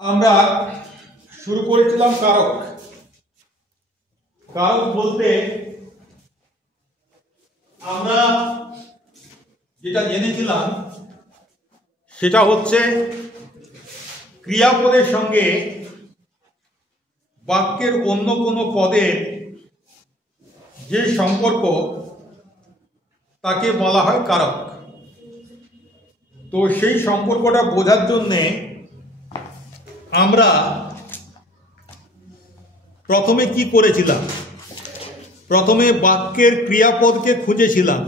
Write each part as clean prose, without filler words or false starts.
আমরা শুরু করেছিলাম কারক। কারক বলতে আমরা যেটা জেনেছিলাম সেটা হচ্ছে ক্রিয়াপদের সঙ্গে বাক্যের অন্য কোনো পদের যে সম্পর্ক তাকে বলা হয় কারক। তো সেই সম্পর্কটা বোঝার জন্যে আমরা প্রথমে কি করেছিলাম? প্রথমে বাক্যের ক্রিয়াপদকে খুঁজেছিলাম,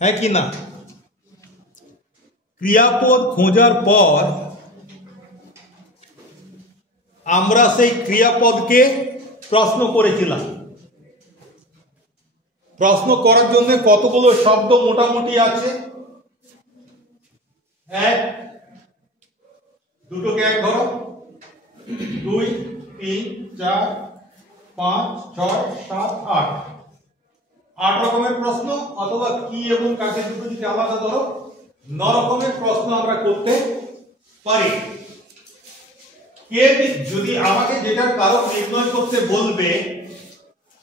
হ্যাঁ কি না? ক্রিয়াপদ খোঁজার পর আমরা সেই ক্রিয়াপদকে প্রশ্ন করেছিলাম। প্রশ্ন করার জন্য কতগুলো শব্দ মোটামুটি আছে? এক, দুটোকে এক ধরো, 2, 3, 4, 5, 6, 7, 8, 8 রকমের প্রশ্ন, অথবা কি এবং কাকে দুটো যদি আলাদা ধরো 9 রকমের প্রশ্ন আমরা করতে পারি। কে যদি আমাকে যেটার কারক নির্ণয় করতে বলবে,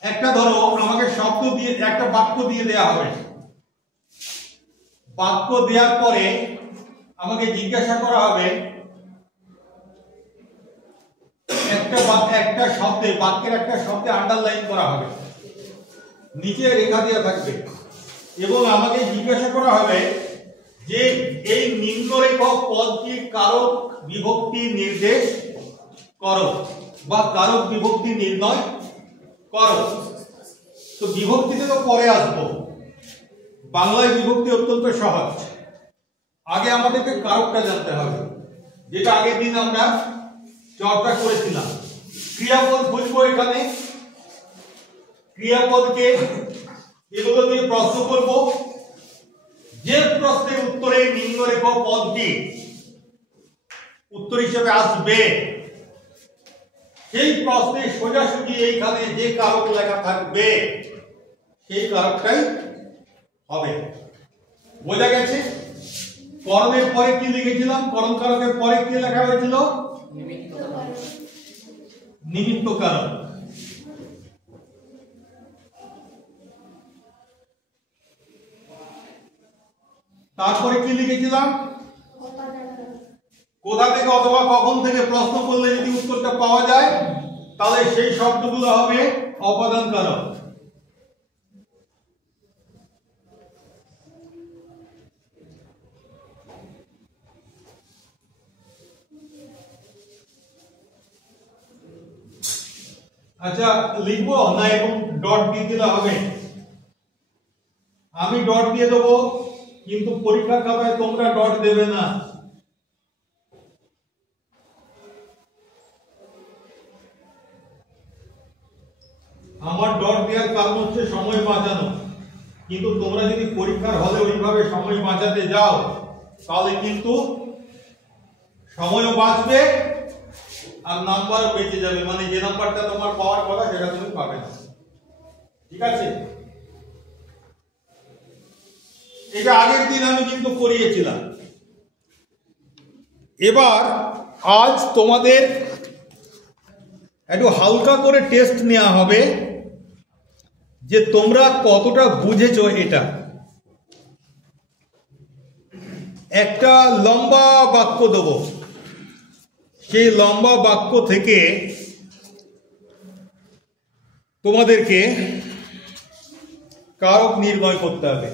একটা ধরো আমাকে শব্দ দিয়ে একটা বাক্য দিয়ে দেয়া হবে। বাক্য দেওয়ার পরে আমাকে জিজ্ঞাসা করা হবে একটা শব্দে, বাক্যের একটা শব্দে আন্ডারলাইন করা হবে, নিচে রেখা দেওয়া থাকবে, এবং আমাকে জিজ্ঞাসা করা হবে যে এই নিম্নরেখক পদটি কারক বিভক্তি নির্দেশ করো বা কারক বিভক্তি নির্ণয় করো। তো বিভক্তিতে তো পরে আসবো, বাংলায় বিভক্তি অত্যন্ত সহজ। আগে আমাদেরকে কারকটা জানতে হবে, যেটা আগের দিন আমরা চর্চা করেছিলাম। ক্রিয়াপদ খুঁজবো, এখানে ক্রিয়াপদকে এগুলো দিয়ে প্রশ্ন করব। যে প্রশ্নের উত্তরে নিম্নরেখক পদটি উত্তর হিসেবে আসবে, সেই প্রশ্নে সোজাসুজি এইখানে যে কারক লেখা থাকবে সেই কারকটাই হবে। বোঝা গেছে? করণের পরে কি লিখেছিলাম? করণ কারকের পরে কি লেখা হয়েছিল? নিমিত্ত কারক। তারপরে কি লিখেছিলাম? কোথা থেকে অথবা কখন থেকে প্রশ্ন করলে যদি উত্তরটা পাওয়া যায়, তাহলে সেই শব্দগুলো হবে অপাদান কারক। আচ্ছা, লিখবো না এবং ডট দিয়ে দিলে হবে? আমি ডট দিয়ে দেবো, কিন্তু পরীক্ষার খাতায় তোমরা ডট দেবে না। আমার ডট দেওয়ার কারণ হচ্ছে সময় বাঁচানো, কিন্তু তোমরা যদি পরীক্ষার হলে ওইভাবে সময় বাঁচাতে যাও, তাহলে কিন্তু সময়ও বাঁচবে আর নাম্বারও বেঁচে যাবে। মানে যে নাম্বারটা তোমার পাওয়ার কথা সেটা তুমি পাবে না। ঠিক আছে? এটা আগের দিন আমি কিন্তু করিয়েছিলাম। এবার আজ তোমাদের একটু হালকা করে টেস্ট নেওয়া হবে যে তোমরা কতটা বুঝেছো এটা। একটা লম্বা বাক্য দেব, সেই লম্বা বাক্য থেকে তোমাদেরকে কারক নির্ণয় করতে হবে।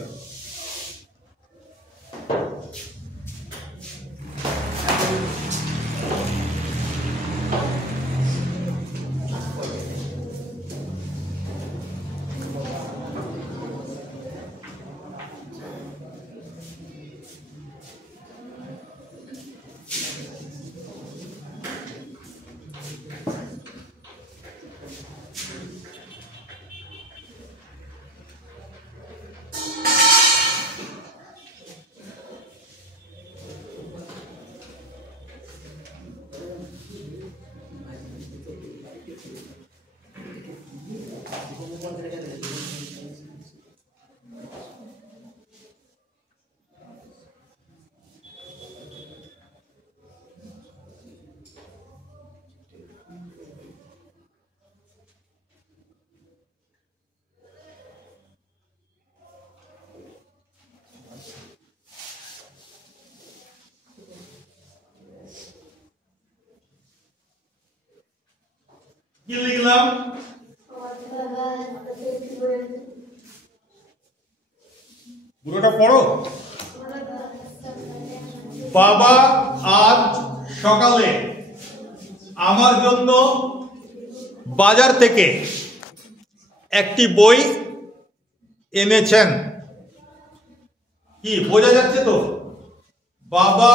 কি লিখলাম? পুরোটা পড়ো। বাবা আজ সকালে আমার জন্য বাজার থেকে একটি বই এনেছেন। কি বোঝা যাচ্ছে তো? বাবা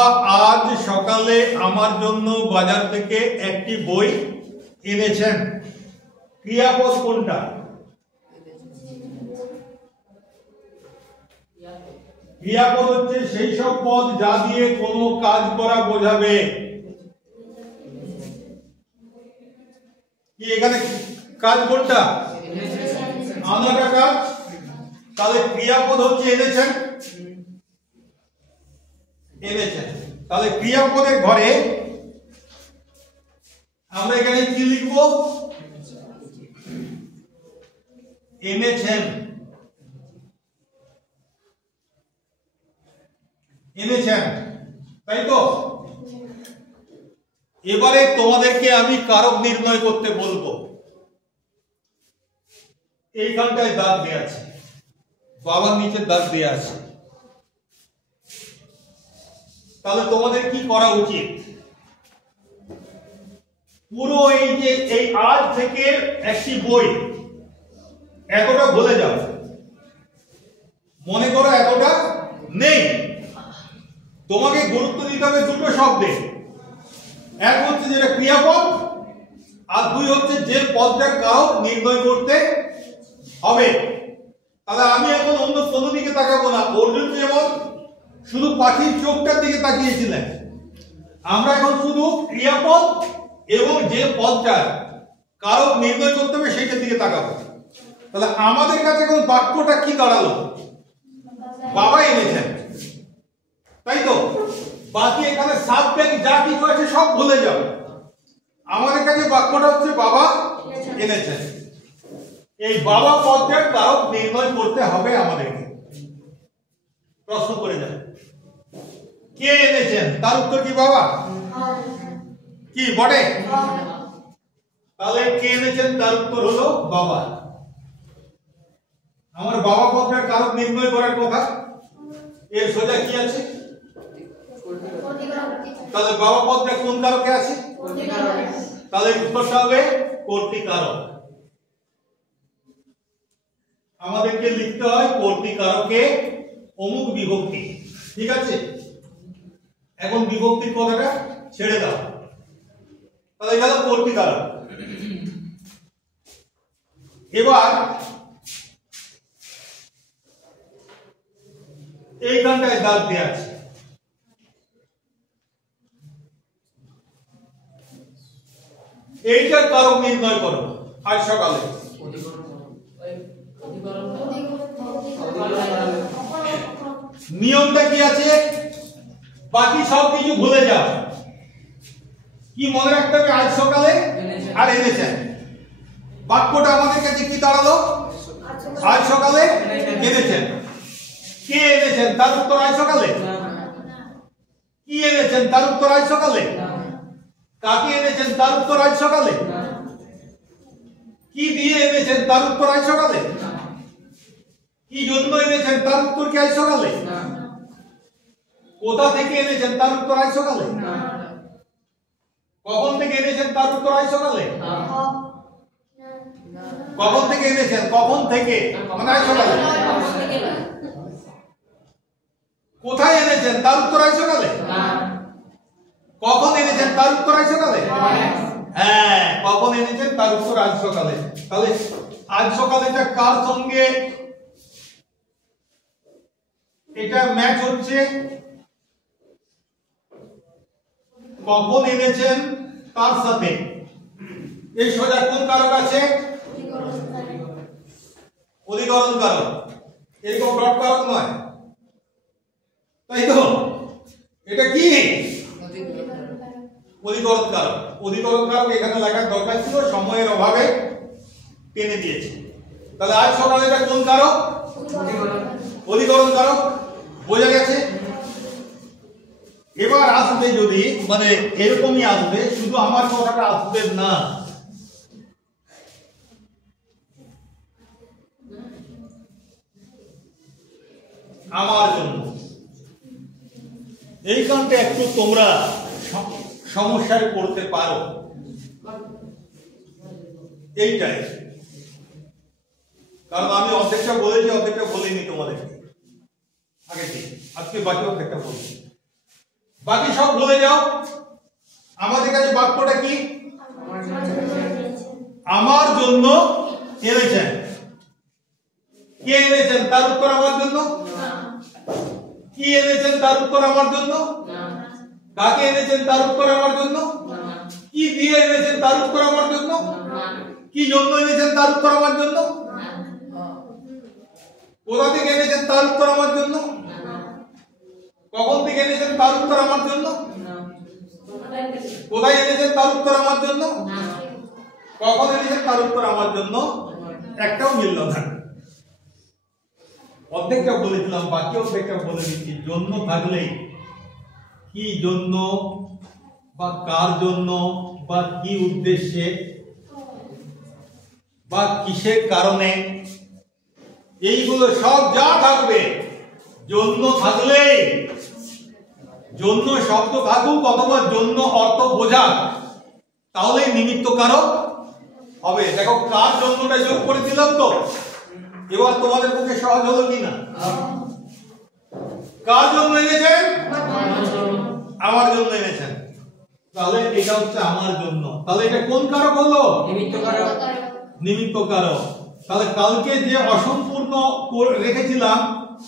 আজ সকালে আমার জন্য বাজার থেকে একটি বই এনেছেন। ক্রিয়াপদ কোনটা? ক্রিয়াপদ হচ্ছে সেই সব পদ যা দিয়ে কোনো কাজ করা বোঝাবে। কি এখানে কাজ কোনটা? আনাটা কাজ। তাহলে ক্রিয়াপদ হচ্ছে এনেছেন। এনেছেন তাহলে ক্রিয়াপদের ঘরে আমরা এখানে কি লিখব? এনেছেন। এনেছেন, তাই তো? এবারে তোমাদেরকে আমি কারক নির্ণয় করতে বলবো। এইখানটায় দাগ দেয়া আছে, বাবার নিচে দাগ দেয়া আছে। তাহলে তোমাদের কি করা উচিত? পুরো এই যে এই আজ থেকে একটি বই, এতটা ভুলে যাও। মনে করো এতটা নেই। তোমাকে গুরুত্ব দিতে হবে দুটো শব্দে। এক হচ্ছে যেটা ক্রিয়াপদ, আর দুই হচ্ছে যে পদটার কারক নির্ণয় করতে হবে। তাহলে আমি এখন অন্য কোনো দিকে তাকাবো না। অর্জুন যেমন শুধু পাখির চোখটার দিকে তাকিয়েছিলেন, আমরা এখন শুধু ক্রিয়াপদ এবং যে পদটার কারক নির্ণয় করতে হবে সেইটার দিকে তাকাবো। তাহলে আমাদের কাছে এখন বাক্যটা কি দাঁড়ালো? বাবা এনেছেন, তাই তো? বাকি এখানে সাবজেক্ট যা কিছু আছে সব ভুলে যাও। আমাদের কাছে বাক্যটা হচ্ছে বাবা এনেছেন। এই বাবা পদটার কারক নির্ণয় করতে হবে আমাদেরকে। প্রশ্ন করে যাবে কে এনেছেন, তার উত্তর কি বাবা? কি বটে? তাহলে কে এনেছেন তার উত্তর হলো বাবা। আমার বাবা পদটার কারক নির্ণয় করার কথা। এর সোজা কি আছে? তাহলে বাবা পদটা কোন কারকে আছে? তাহলে উত্তরটা হবে কর্তৃকারক। আমাদেরকে লিখতে হয় কর্তৃকারকে অমুক বিভক্তি। ঠিক আছে, এখন বিভক্তির কথাটা ছেড়ে দাও। তাহলে গেল কর্তৃকারক। এবার এইখানটায় দাগ দেওয়া আছে। এইটার কারক নির্ণয় করো। আজ সকালে নিয়মটা কি আছে? বাকি সব কিছু ভুলে যাও। কি মনে রাখতে হবে? আজ সকালে আর এনেছেন। বাক্যটা আমাদের কাছে কি দাঁড়ালো? আজ সকালে এনেছেন। কে এনেছেন তার উত্তর আজ সকালে। কি এনেছেন তার উত্তর আজ সকালে। কাকে এনেছেন তার উত্তর আজ সকালে। কি দিয়ে এনেছেন তার উত্তর আজ সকালে। কি জন্য এনেছেন তার উত্তর কি আজ সকালে। কোথা থেকে এনেছেন তার উত্তর আজ সকালে। কখন থেকে এনেছেন তার উত্তর আজ সকালে। কখন থেকে এনেছেন, কখন থেকে মানে আজ সকালে। কোথায় এনেছেন তার উত্তর আজ সকালে। কখন এনেছেন তার উত্তর আজ সকালে। হ্যাঁ, কখন এনেছেন তার উত্তর আজ সকালে। তাহলে আজ সকালেটা কার সঙ্গে এটা ম্যাচ হচ্ছে? কখন এনেছেন তার সাথে। এই সোজা কোন কারক আছে? অধিকরণ কারক। এরকম ডট কারক নয়, তাই তো? এটা কি? অধিকরণ কারক। অধিকরণ কারক এখানে লেখার দরকার ছিল, সময়ের অভাবে টেনে দিয়েছে। তাহলে আজ সকালে এটা কোন কারক? অধিকরণ কারক। বোঝা গেছে? এবার আসবে যদি মানে এরকমই আসবে, শুধু আমার কথাটা আসবে না। আমার জন্য। এইখানটা একটু তোমরা সমস্যায় পড়তে পারো, এইটাই। কারণ আমি অর্ধেকটা বলেছি, অর্ধেকটা বলিনি তোমাদেরকে আগে থেকে। আজকে বাকি অর্ধেকটা বলছি, বাকি সব ভুলে যাও। আমাদের কাছে বাক্যটা কি? আমার জন্য এনেছেন। কে এনেছেন তার উত্তর আমার জন্য? কি এনেছেন তার উত্তর আমার জন্য? কাকে এনেছেন তার উত্তর আমার জন্য? কি দিয়ে এনেছেন তার উত্তর আমার জন্য? কি জন্য এনেছেন তার উত্তর আমার জন্য? কোথা থেকে এনেছেন তার উত্তর আমার জন্য? কখন থেকে এনেছেন তার উত্তর আমার জন্য? কোথায় এনেছেন তার উত্তর আমার জন্য? কখন এনেছেন তার উত্তর আমার জন্য? একটাও মিলল না। অর্ধেকটা বলেছিলাম, বাকি অর্ধেকটা বলে দিচ্ছি। জন্য থাকলেই কি জন্য বা কার জন্য বা কি উদ্দেশ্যে বা কিসের কারণে, এইগুলো সব যা থাকবে জন্য থাকলেই, জন্য শব্দ থাকুক অথবা জন্য অর্থ বোঝাক, তাহলেই নিমিত্ত কারক হবে। দেখো কার জন্যটা যোগ করে দিলাম তো, এবার তোমাদের পক্ষে সহজ হলো কিনা? কার জন্য এনেছেন? আমার জন্য এনেছেন। তাহলে এটা হচ্ছে আমার জন্য। তাহলে এটা কোন কারক হলো? নিমিত্ত কারক। নিমিত্ত কারক। তাহলে কালকে যে অসম্পূর্ণ রেখেছিলাম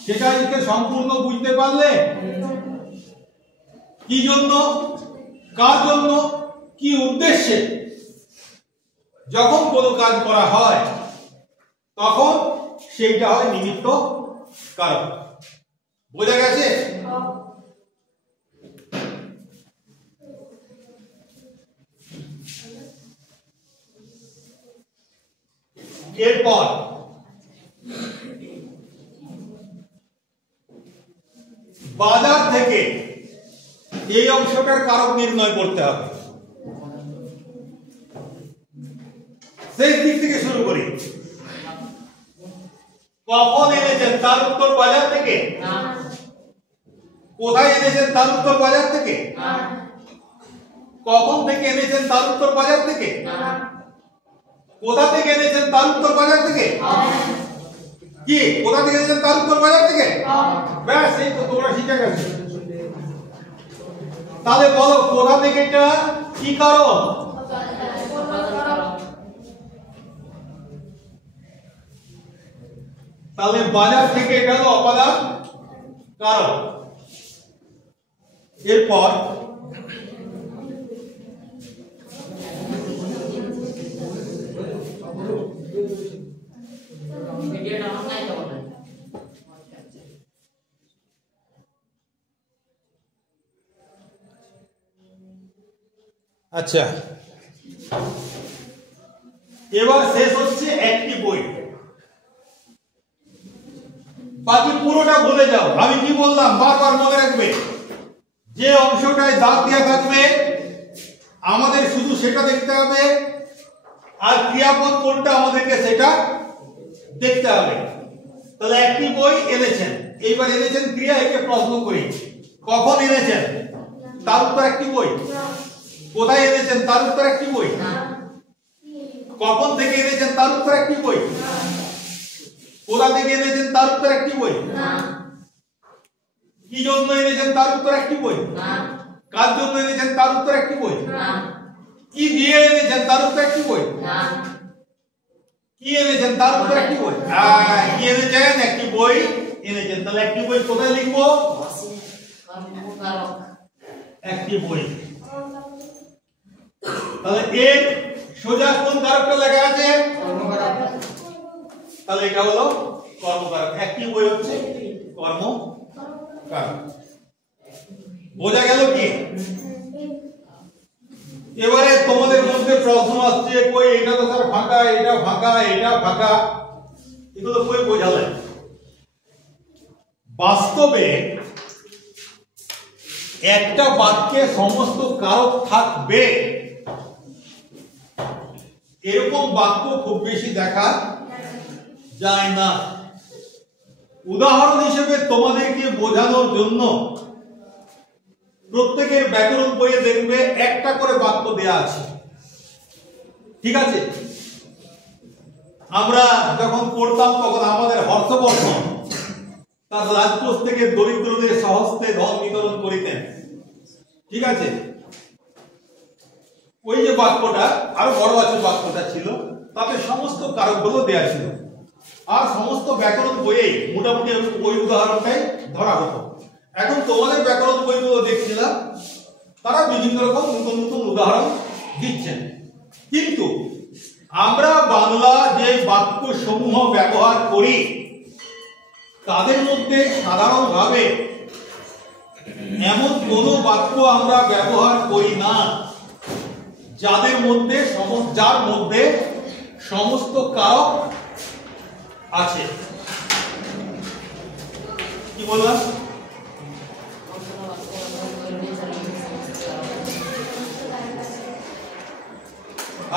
সেটা আজকে সম্পূর্ণ বুঝতে পারলে? কি জন্য, কার জন্য, কি উদ্দেশ্যে যখন কোনো কাজ করা হয় তখন সেইটা হয় নিমিত্ত কারক। বোঝা গেছে? এরপর বাজার থেকে এই অংশটার কারক নির্ণয় করতে হবে। সেই দিক থেকে শুরু করি। কখন এনেছেন তার উত্তর বাজার থেকে? কোথায় এনেছেন তার উত্তর বাজার থেকে? কখন থেকে এনেছেন তার উত্তর বাজার থেকে? কোথা থেকে এনেছেন তার উত্তর বাজার থেকে? কি কোথা থেকে এনেছেন তার উত্তর বাজার থেকে? ব্যাস, এই তো তোমরা শিখে গেছো। তাহলে বলো কোথা থেকে, এটা কি কারণ? তাহলে বাজার থেকে এটা হলো অপাদান কারক। এরপর আচ্ছা, এবার শেষ হচ্ছে একটি বই। বাকি পুরোটা ভুলে যাও। আমি কি বললাম বারবার মনে রাখবে, যে অংশটায় দাগ দেওয়া থাকবে আমাদের শুধু সেটা দেখতে হবে, আর ক্রিয়াপদ কোনটা আমাদেরকে সেটা দেখতে হবে। তাহলে একটি বই এনেছেন, এইবার এনেছেন ক্রিয়া, একে প্রশ্ন করি কখন এনেছেন তার উত্তর একটি বই। কোথায় এনেছেন তার উত্তর একটি বই। কখন থেকে এনেছেন তার উত্তর একটি বই। কোথা থেকে এনেছেন তার উত্তর একটি বই। কি জন্য এনেছেন তার উত্তর একটি বই। কার জন্য এনেছেন তার উত্তর একটি বই। কি দিয়ে এনেছেন তার উত্তর একটি বই। কি এনেছেন তার উত্তর একটি বই। কি এনেছেন? একটি বই এনেছেন। তাহলে একটি বই কোথায় লিখবো? একটি বই। তাহলে এর সোজা কোন কারকটা লেখা আছে? কর্মকারক। তাহলে এটা হলো কর্মকারক। একটি বই হচ্ছে কর্মকারক। বোঝা গেল কি? এবারে তোমাদের মধ্যে প্রশ্ন আসছে, কই এটা তো স্যার ফাঁকা, এটা ফাঁকা, এটা ফাঁকা, এগুলো কই বোঝালেন? বাস্তবে একটা বাক্যে সমস্ত কারক থাকবে এরকম বাক্য খুব বেশি দেখা যায় না। উদাহরণ হিসেবে তোমাদেরকে বোঝানোর জন্য প্রত্যেকের ব্যাকরণ বইয়ে দেখবে একটা করে বাক্য দেয়া আছে, ঠিক আছে? আমরা যখন পড়তাম তখন আমাদের হর্ষবর্ধন তার রাজকোষ থেকে দরিদ্রদের সহস্তে ধন বিতরণ করিতেন, ঠিক আছে? ওই যে বাক্যটা আরো বড় আছে, বাক্যটা ছিল তাতে সমস্ত কারকগুলো দেয়া ছিল, আর সমস্ত ব্যাকরণ বইয়ে মোটামুটি ওই উদাহরণটাই ধরা হতো। এখন তোমাদের ব্যাকরণ বইগুলো দেখছিলাম তারা বিভিন্ন রকম নতুন নতুন উদাহরণ দিচ্ছেন, কিন্তু আমরা বাংলা যে বাক্য সমূহ ব্যবহার করি তাদের মধ্যে সাধারণভাবে এমন কোন বাক্য আমরা ব্যবহার করি না যার মধ্যে সমস্ত কারক আছে। কি বললাম?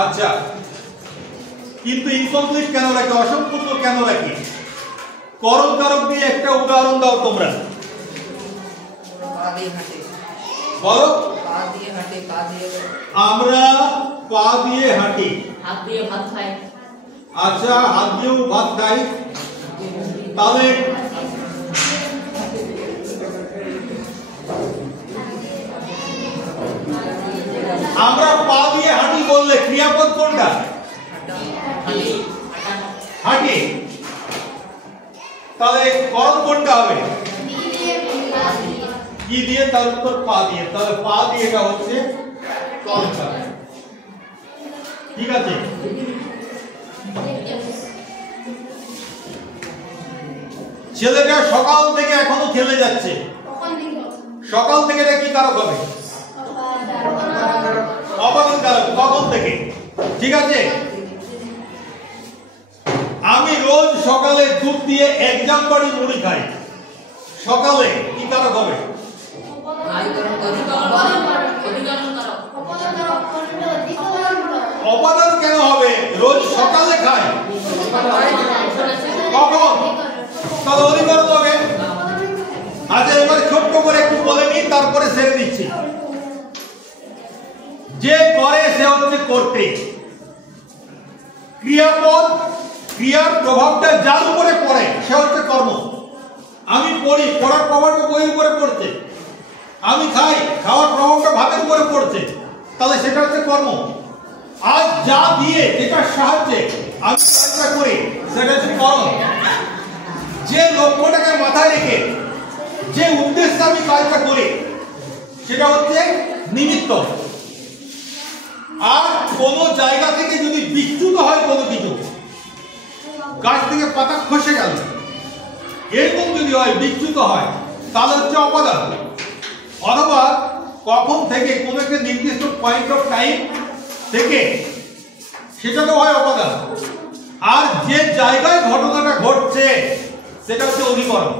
আচ্ছা, কিন্তু ইনকমপ্লিট কেন রাখি, অসম্পূর্ণ কেন রাখি? করণ কারক দিয়ে একটা উদাহরণ দাও তোমরা, বলো। আমরা পা দিয়ে হাঁটি, হাত দিয়ে ভাত খাই। আচ্ছা, হাত দিয়েও ভাত খাই, তাহলে আমরা পা দিয়ে হাঁটি বললে ক্রিয়াপদ কোনটা? হাঁটি। তাহলে করণ কোনটা হবে? কি দিয়ে? তার উত্তর পা দিয়ে। তাহলে পা দিয়ে এটা হচ্ছে করণ কারক, ঠিক আছে? ছেলেটা সকাল থেকে এখনো খেলে যাচ্ছে, সকাল থেকে এটা কি কারক হবে? অপাদান কারক। কখন থেকে? ঠিক আছে। আমি রোজ সকালে দুধ দিয়ে এক জামবাড়ি মুড়ি খাই, সকালে কি কারক হবে? অপাদান কেন হবে? রোজ সকালে খাই, কখন? তাহলে অধিকরণ হবে। আচ্ছা, এবার ছোট্ট করে একটু বলে নিই, তারপরে ছেড়ে দিচ্ছি। যে করে সে হচ্ছে করতে, ক্রিয়াপদ, ক্রিয়ার প্রভাবটা যার উপরে পড়ে সে হচ্ছে কর্ম। আমি পড়ি, পড়ার প্রভাবটা বইয়ের উপরে পড়ছে। আমি খাই, খাওয়ার প্রভাবটা ভাতের উপরে পড়ছে, তাহলে সেটা হচ্ছে কর্ম। আর যা দিয়ে, যেটার সাহায্যে আমি কাজটা করি সেটা হচ্ছে কর্ম। যে লক্ষ্যটাকে মাথায় রেখে যে উদ্দেশ্যে আমি কাজটা করি সেটা হচ্ছে নিমিত্ত। আর কোন জায়গা থেকে যদি বিচ্যুত হয় কোনো কিছু, গাছ থেকে পাতা খসে গেল, এরকম যদি হয়, বিচ্যুত হয়, তাহলে হচ্ছে অপাদান। অথবা কখন থেকে কোন একটা নির্দিষ্ট পয়েন্ট অফ টাইম থেকে, সেটা তো হয় অপাদান। আর যে জায়গায় ঘটনাটা ঘটছে সেটা হচ্ছে অধিকরণ।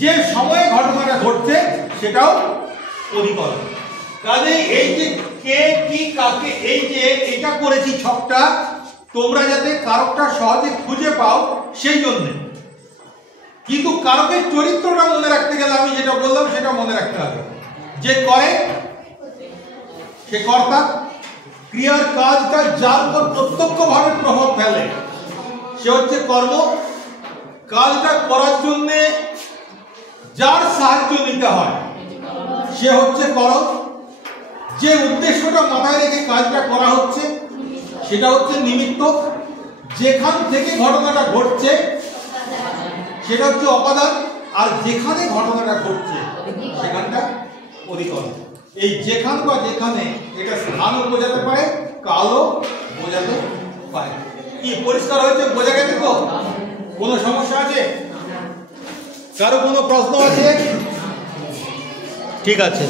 যে সময়ে ঘটনাটা ঘটছে সেটাও অধিকরণ। কাজেই এই যে কে কি কাকে, এই যে এটা করেছি ছকটা, তোমরা যাতে কারকটা সহজে খুঁজে পাও সেই জন্য। কিন্তু কারকের চরিত্রটা মনে রাখতে গেলে আমি যেটা বললাম সেটা মনে রাখতে হবে। যে করে সে কর্তা, ক্রিয়ার কাজটা যার উপর প্রত্যক্ষভাবে প্রভাব ফেলে সে হচ্ছে কর্ম, কাজটা করার জন্য যার সাহায্য নিতে হয় সে হচ্ছে করণ, যে উদ্দেশ্যটা মাথায় রেখে কাজটা করা হচ্ছে সেটা হচ্ছে নিমিত্ত, যেখান থেকে ঘটনাটা ঘটছে সেটা হচ্ছে অপাদান, আর যেখানে ঘটনাটা ঘটছে সেখানটা অধিকরণ। এই যেখান বা যেখানে, এটা স্থানও বোঝাতে পারে, কালও বোঝাতে পারে। কি পরিষ্কার হয়েছে? বোঝা গেছে তো? কোনো সমস্যা আছে? কারো কোনো প্রশ্ন আছে? ঠিক আছে।